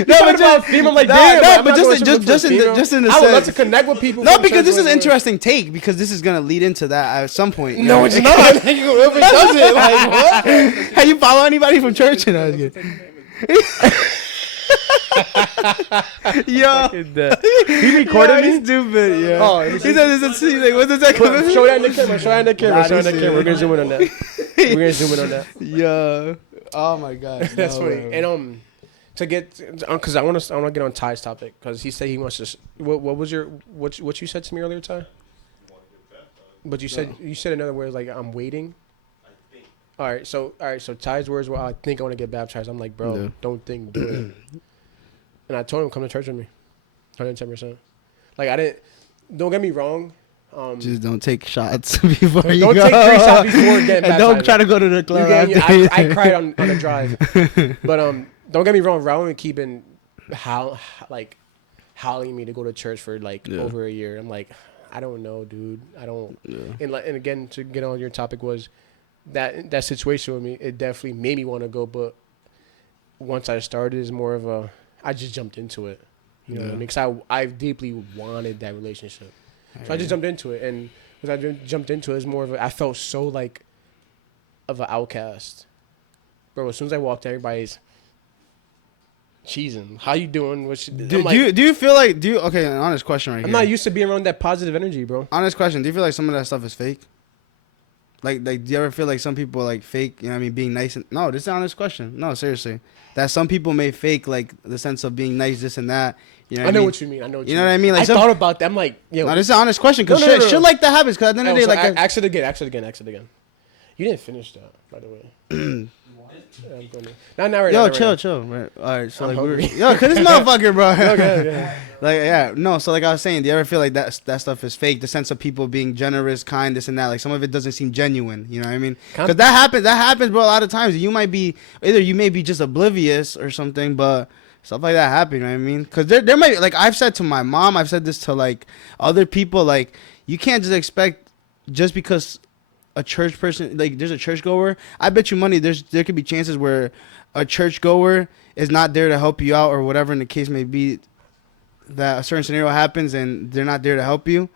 but just female, like damn. But just in the sense. I would love to connect with people. No, because this is an interesting take because this is gonna lead into that at some point. No, it's not. Whoever does it, like what? Have you follow anybody from church? And I was yo, he recorded me. Stupid. Yeah. Oh, he said, like, what does that come? Show that in the camera. Show that in the camera. Show that in the camera. We're gonna zoom in on that. We're gonna zoom in on that. Yeah. Oh my god. That's funny. And to get because I want to get on Ty's topic because he said he wants to. What was your what you said to me earlier, Ty? But you said another word like I'm waiting. All right, so Ty's words were I think I want to get baptized. I'm like, bro, don't think, do it. And I told him come to church with me, 110%. Like I didn't. Don't get me wrong. Just don't take shots before you go. Don't take 3 shots before getting baptized. And don't try to go to the club. I cried on the drive. But don't get me wrong. Raul and keeping howling me to go to church for over a year. I'm like, I don't know, dude. I don't. Yeah. And again, to get on your topic was that situation with me. It definitely made me want to go, but once I started, it's more of a. I just jumped into it. You know what I mean? Because I deeply wanted that relationship. So I just jumped into it. And because I jumped into it, it's more of a, I felt so like of an outcast. Bro, as soon as I walked, everybody's cheesing. How you doing? Do you feel like, okay, an honest question right here. I'm not used to being around that positive energy, bro. Honest question. Do you feel like some of that stuff is fake? Like, do you ever feel like some people like fake, you know what I mean, being nice? No, this is an honest question. No, seriously. That some people may fake, like, the sense of being nice, this and that. You know I know what you mean. I know what you mean. You know what I mean? Like, I thought about that. I'm like, yo. No, this is an honest question, because shit like that happens, because at the end of the day, like... Ask it again. You didn't finish that, by the way. Not right now. Yo, chill. Right. All right, so I'm like cause this motherfucker, bro. Okay. Like, yeah, no. So like I was saying, do you ever feel like that stuff is fake? The sense of people being generous, kind, this and that. Like some of it doesn't seem genuine. You know what I mean? Because that happens, bro. A lot of times you may be just oblivious or something, but stuff like that happen. You know what I mean? Because there might, like I've said to my mom, I've said this to like other people, like you can't just expect just because a church person, like there's a churchgoer, I bet you money there could be chances where a churchgoer is not there to help you out or whatever in the case may be, that a certain scenario happens and they're not there to help you,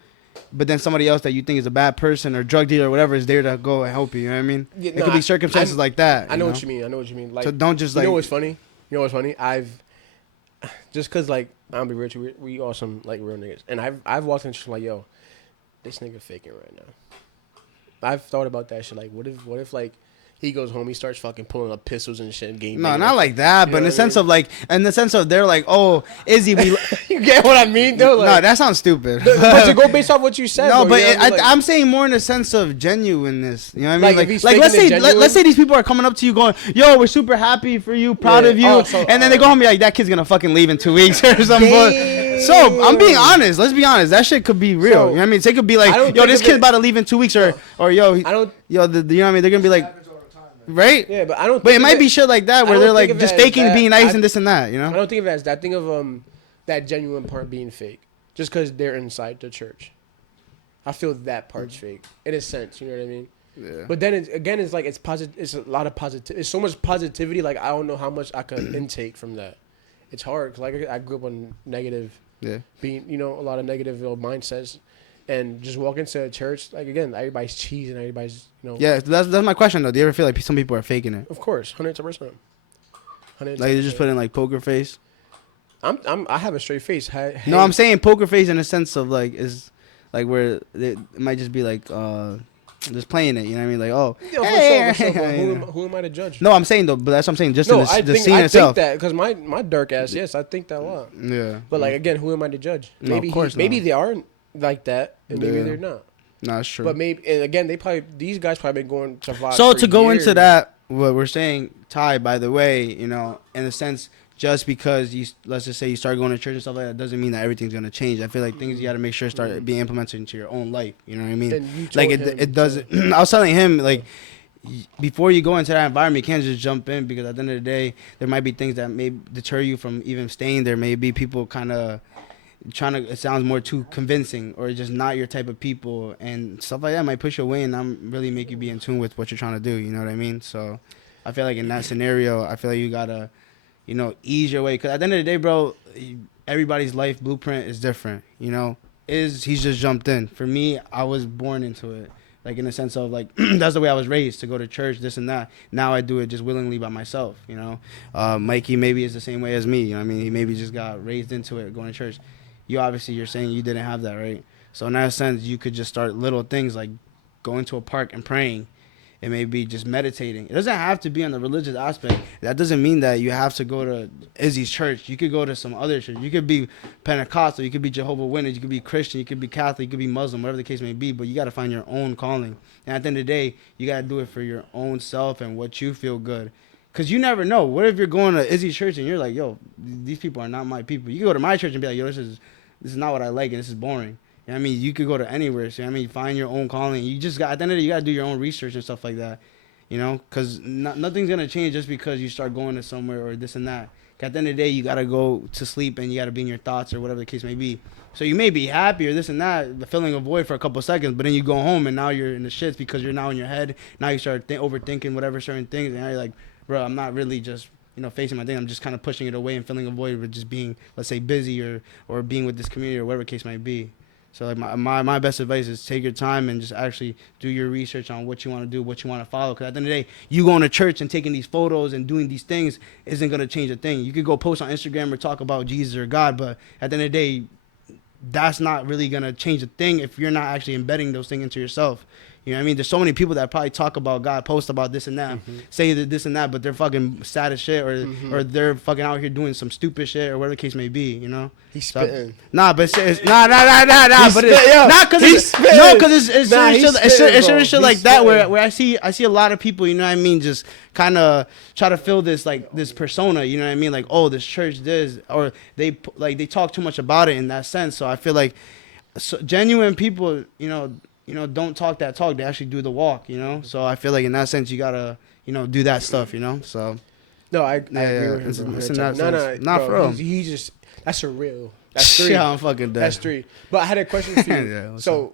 but then somebody else that you think is a bad person or drug dealer or whatever is there to go and help you. You know what I mean? Yeah, it could be circumstances like that. I know what you mean. Like, so don't just like. You know what's funny? I've just cause like I'm be rich, we all some like real niggas, and I've walked into like, yo, this nigga faking right now. I've thought about that shit. Like, what if like he goes home, he starts fucking pulling up pistols and shit. And no, not like that. But in the sense of like, they're like, oh, Izzy, we. You get what I mean, though? Like, no, that sounds stupid. But to go based off what you said. No, bro, but I'm saying more in the sense of genuineness. You know what I mean? Like let's say these people are coming up to you going, yo, we're super happy for you, proud of you, and then they go home and be like, that kid's gonna fucking leave in 2 weeks or something. So I'm being honest. Let's be honest. That shit could be real. You know what I mean? It could be like, yo, this kid's about to leave in 2 weeks, or yo, you know what I mean? They're gonna be like, right? Yeah, but it might be shit like that where they're like just faking being nice and this and that. You know? I don't think of it as that. I think of that genuine part being fake just because they're inside the church. I feel that part's fake in a sense. You know what I mean? Yeah. But then it's like it's positive. It's a lot of positive. It's so much positivity. Like I don't know how much I could intake from that. It's hard because like I grew up on negative. Yeah. Being a lot of negative mindsets. And just walk into a church, like again, everybody's cheesing, everybody's Yeah, that's my question though. Do you ever feel like some people are faking it? Of course, 100%. Like they just put in like poker face. I have a straight face. Hey. No, I'm saying poker face in a sense of like is like where it might just be like just playing it. You know what I mean? Like Who am I to judge? No, I'm saying though, but that's what I'm saying. Just in the scene itself. I think that because my dark ass, yes, I think that a lot. Yeah. But like again, who am I to judge? Maybe of course maybe they aren't like that, and maybe they're not. No, that's true. But maybe, and again, these guys probably been going to VOD. So to go into that, what we're saying, Ty, by the way, in a sense, just because let's just say you start going to church and stuff like that, doesn't mean that everything's gonna change. I feel like things you got to make sure start being implemented into your own life. You know what I mean? Like it doesn't. I was telling him like. Before you go into that environment, you can't just jump in because at the end of the day, there might be things that may deter you from even staying there. Maybe people kind of it sounds more too convincing or just not your type of people and stuff like that might push you away and not really make you be in tune with what you're trying to do. You know what I mean? So I feel like in that scenario, I feel like you gotta, ease your way. Cause at the end of the day, bro, everybody's life blueprint is different. He's just jumped in. For me, I was born into it. Like in the sense of like, that's the way I was raised to go to church, this and that. Now I do it just willingly by myself, Mikey maybe is the same way as me. You know what I mean? He maybe just got raised into it, going to church. You're saying you didn't have that, right? So in that sense, you could just start little things like going to a park and praying. It may be just meditating. It doesn't have to be on the religious aspect. That doesn't mean that you have to go to Izzy's church. You could go to some other church. You could be Pentecostal. You could be Jehovah's Witness. You could be Christian. You could be Catholic. You could be Muslim, whatever the case may be. But you got to find your own calling. And at the end of the day, you got to do it for your own self and what you feel good. Because you never know. What if you're going to Izzy's church and you're like, yo, these people are not my people. You can go to my church and be like, yo, this is not what I like and this is boring. You know what I mean? You could go to anywhere. So, find your own calling. You just got, at the end of the day, you got to do your own research and stuff like that. Because nothing's going to change just because you start going to somewhere or this and that. At the end of the day, you got to go to sleep and you got to be in your thoughts or whatever the case may be. So you may be happy or this and that, the filling a void for a couple of seconds, but then you go home and now you're in the shits because you're now in your head. Now you start overthinking whatever certain things. And now you're like, bro, I'm not really just facing my thing. I'm just kind of pushing it away and filling a void with just being, let's say, busy or being with this community or whatever the case might be. So like my best advice is take your time and just actually do your research on what you want to do, what you want to follow. Because at the end of the day, you going to church and taking these photos and doing these things isn't going to change a thing. You could go post on Instagram or talk about Jesus or God, but at the end of the day, that's not really going to change a thing if you're not actually embedding those things into yourself. You know what I mean? There's so many people that probably talk about God, post about this and that, say that this and that, but they're fucking sad as shit or they're fucking out here doing some stupid shit or whatever the case may be, He's spitting. Nah, but it's nah. But it's not because it's shit like that where I see a lot of people, you know what I mean, just kind of try to fill this like this persona, you know what I mean, like, oh, this church this, or they talk too much about it in that sense. So I feel like genuine people, don't talk that talk. They actually do the walk, So I feel like in that sense, you gotta, do that stuff, So. No, I agree with him. Not for real. He just, that's a real. That's 3. Yeah, I'm fucking dead. That's 3. But I had a question for you.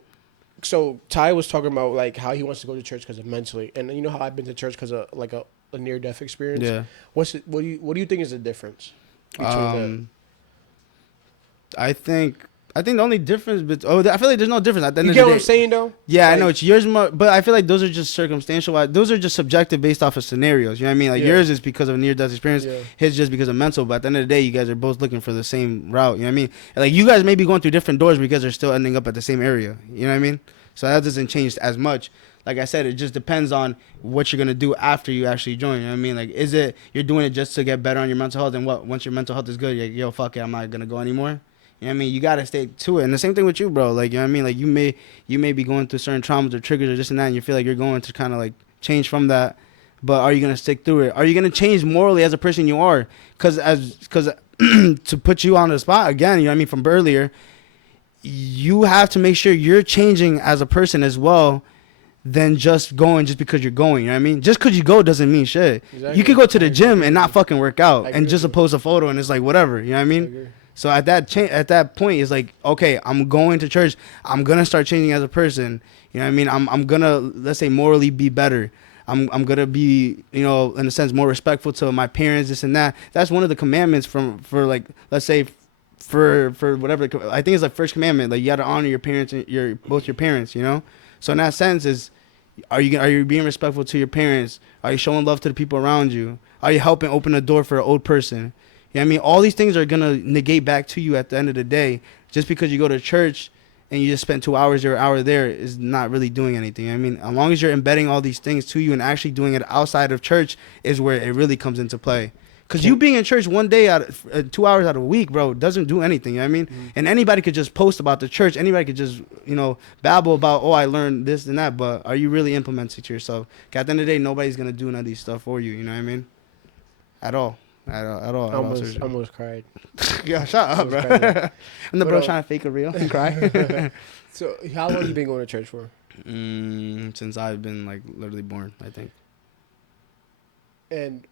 So Ty was talking about like how he wants to go to church because of mentally, and you know how I've been to church because of like a near death experience. Yeah. What do you think is the difference between them? I think the only difference, I feel like there's no difference. At the end you of get the what day. I'm saying, though? Yeah, I know it's yours, but I feel like those are just circumstantial. Those are just subjective based off of scenarios. You know what I mean? Like yours is because of a near-death experience. Yeah. His just because of mental. But at the end of the day, you guys are both looking for the same route. You know what I mean? Like you guys may be going through different doors because they're still ending up at the same area. You know what I mean? So that doesn't change as much. Like I said, it just depends on what you're gonna do after you actually join. You know what I mean? Like, is it you're doing it just to get better on your mental health, and once your mental health is good, you're like, yo, fuck it, I'm not gonna go anymore. You know what I mean? You gotta stay to it. And the same thing with you, bro. Like, you know what I mean? Like, you may be going through certain traumas or triggers or this and that, and you feel like you're going to kind of like change from that. But are you gonna stick through it? Are you gonna change morally as a person you are? Because to put you on the spot again, you know what I mean, from earlier, you have to make sure you're changing as a person as well than just going just because you're going. You know what I mean? Just because you go doesn't mean shit. Exactly. You could go to the gym and not fucking work out and just post a photo and it's like whatever. You know what I mean? So at that point, it's like, okay, I'm going to church. I'm gonna start changing as a person. You know what I mean? I'm gonna, let's say, morally be better. I'm gonna be, you know, in a sense, more respectful to my parents, this and that. That's one of the commandments for like, let's say, for whatever. I think it's like first commandment. Like, you gotta honor your parents and both your parents. You know. So in that sense, are you being respectful to your parents? Are you showing love to the people around you? Are you helping open a door for an old person? You know what I mean? All these things are gonna negate back to you at the end of the day. Just because you go to church and you just spend 2 hours or an hour there is not really doing anything. I mean, as long as you're embedding all these things to you and actually doing it outside of church is where it really comes into play. Because you being in church one day 2 hours out of a week, bro, doesn't do anything. You know what I mean? Mm-hmm. And anybody could just post about the church. Anybody could just, you know, babble about, oh, I learned this and that. But are you really implementing it to yourself? At the end of the day, nobody's going to do none of these stuff for you. You know what I mean? At all. Almost cried. Yeah, shut up, bro. I'm the bro trying to fake a reel and cry. So, how long you been going to church for? Since I've been, like, literally born, I think. And,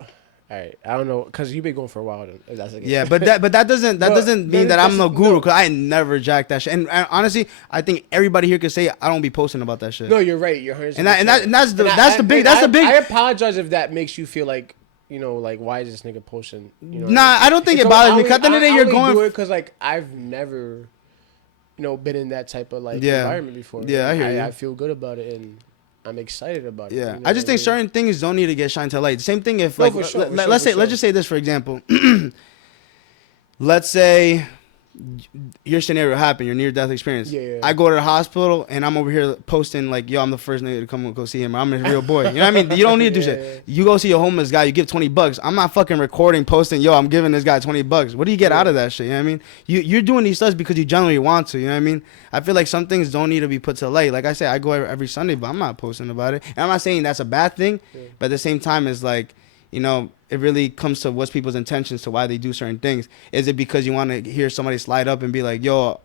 all right, I don't know, because you've been going for a while. If that's the case. Yeah, but that doesn't mean that I'm no guru, because I never jacked that shit. And honestly, I think everybody here could say I don't be posting about that shit. No, you're right. You're 100%. And that's the big. I apologize if that makes you feel like, you know, like, why is this nigga posting? You know, nah, I don't think it bothers me. Because at the end of the day, you're going. I do it because, like, I've never, you know, been in that type of, like, environment before. Yeah, I hear you. I feel good about it, and I'm excited about it. Yeah, you know, I just think certain things don't need to get shined to light. Same thing if, like, let's just say this, for example. Let's say your scenario happened, your near-death experience. Yeah. I go to the hospital, and I'm over here posting, like, yo, I'm the first nigga to come go see him. I'm a real boy. You know what I mean? You don't need to do shit. You go see a homeless guy, you give $20. I'm not fucking recording, posting, yo, I'm giving this guy $20. What do you get out of that shit? You know what I mean? You're doing these stuff because you genuinely want to. You know what I mean? I feel like some things don't need to be put to light. Like I said, I go every Sunday, but I'm not posting about it. And I'm not saying that's a bad thing, but at the same time, it's like, you know, it really comes to what's people's intentions to why they do certain things. Is it because you want to hear somebody slide up and be like, yo,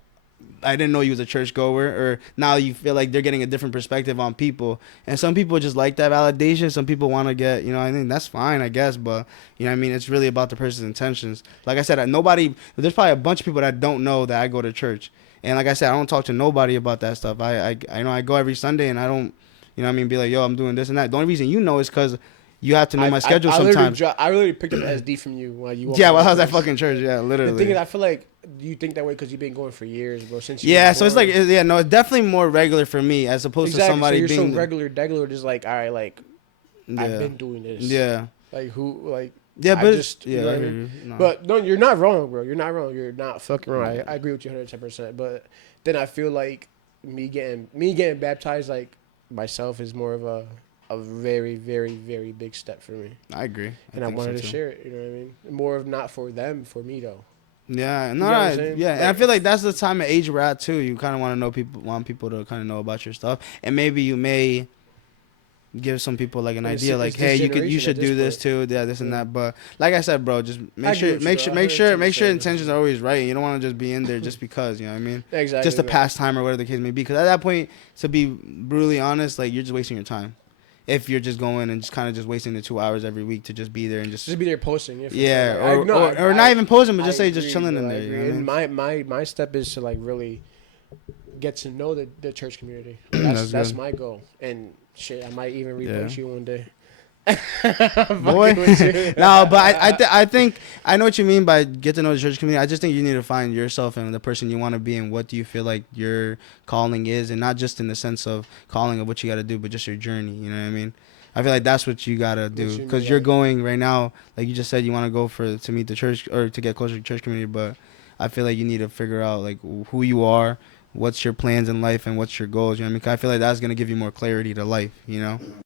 I didn't know you was a churchgoer, or now you feel like they're getting a different perspective on people. And some people just like that validation. Some people want to get, you know, I think that's fine, I guess. But, you know what I mean? It's really about the person's intentions. Like I said, there's probably a bunch of people that don't know that I go to church. And like I said, I don't talk to nobody about that stuff. I know I go every Sunday and I don't, you know what I mean, be like, yo, I'm doing this and that. The only reason you know is because you have to know my schedule sometimes. I literally picked up SD from you while you. Yeah, well, I was at fucking church. Yeah, literally. The thing is, I feel like you think that way because you've been going for years, bro. Since you so it's like, yeah, no, it's definitely more regular for me as opposed to somebody so you're being so regular, just like, all right, like, I've been doing this. Yeah. Like who, like. Yeah, but you know what I mean? No. But no, you're not wrong, bro. You're not wrong. You're not fucking wrong. I agree with you 110%. But then I feel like me getting baptized, like myself, is more of a very, very, very big step for me. I agree. And I wanted to share it, you know what I mean? More of not for them, for me though. Yeah, no, yeah. And I feel like that's the time of age we're at too. You kind of want people to kind of know about your stuff. And maybe you may give some people like an idea, like, hey, you should do this too, this and that. But like I said, bro, just make sure intentions are always right. You don't want to just be in there just because, you know what I mean? Exactly. Just a pastime or whatever the case may be. Because at that point, to be brutally honest, like, you're just wasting your time. If you're just going and just kind of just wasting the 2 hours every week to just be there and just be there posting, or not even posting, but just just chilling in there. You know and my step is to like really get to know the church community. That's my goal. And shit, I might even repost you one day. Boy, no, but I think I know what you mean by get to know the church community. I just think you need to find yourself and the person you want to be and what do you feel like your calling is, and not just in the sense of calling of what you got to do, but just your journey. You know what I mean? I feel like that's what you gotta do because you're going right now. Like you just said, you want to go to meet the church or to get closer to the church community, but I feel like you need to figure out like who you are, what's your plans in life, and what's your goals. You know what I mean? 'Cause I feel like that's gonna give you more clarity to life. You know.